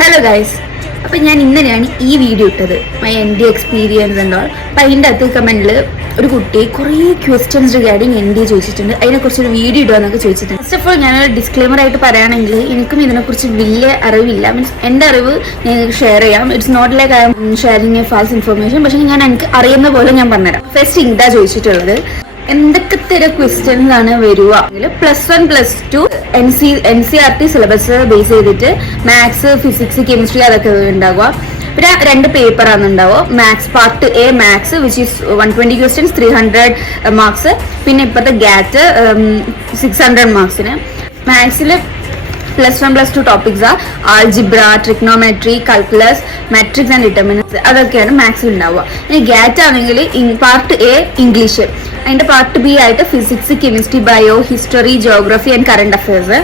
Hello guys, അപ്പം ഞാൻ ഇന്നലെയാണ് ഈ വീഡിയോ ഇട്ടത്, മൈ എൻ ഡി എക്സ്പീരിയൻസ് ഉണ്ടോ. അപ്പം അതിൻ്റെ അകത്ത് കമൻറ്റിൽ ഒരു കുട്ടി കുറേ ക്വസ്റ്റ്യൻസ് റിഗാർഡിങ് എൻ ഡി ചോദിച്ചിട്ടുണ്ട്. അതിനെക്കുറിച്ചൊരു വീഡിയോ ഇടുക എന്നൊക്കെ ചോദിച്ചിട്ടുണ്ട്. ഫസ്റ്റ് ഓഫ് ഓൾ ഞാനൊരു ഡിസ്ക്ലെയിമർ ആയിട്ട് പറയുകയാണെങ്കിൽ എനിക്കും ഇതിനെക്കുറിച്ച് വലിയ അറിവില്ല. മീൻസ് എൻ്റെ അറിവ് നിങ്ങൾക്ക് ഷെയർ ചെയ്യാം. It's not like I am sharing a false information. പക്ഷേ ഞാൻ എനിക്ക് അറിയുന്ന പോലെ ഞാൻ പറഞ്ഞുതരാം. ഫസ്റ്റ് ഇതാ ചോദിച്ചിട്ടുള്ളത്, എന്തൊക്കെ തരം ക്വസ്റ്റ്യൻസ് ആണ് വരിക. +1 +2 NCERT സിലബസ് ബേസ് ചെയ്തിട്ട് മാത്സ്, ഫിസിക്സ്, കെമിസ്ട്രി അതൊക്കെ ഉണ്ടാവുക. പിന്നെ 2 പേപ്പറാണ് ഉണ്ടാവുക. Maths part A maths which is 120 questions 300 marks. പിന്നെ ഇപ്പോഴത്തെ ഗാറ്റ് 600 മാർക്സിന്. മാത്സിൽ +1 +2 ടോപ്പിക്സ് ആ algebra, trigonometry, calculus, matrix and determinants അതൊക്കെയാണ് മാത്സിൽ ഉണ്ടാവുക. ഇനി ഗാറ്റ് ആണെങ്കിൽ പാർട്ട് എ ഇംഗ്ലീഷ്, അതിന്റെ പാർട്ട് ബി ആയിട്ട് physics, chemistry, bio, history, geography and current affairs.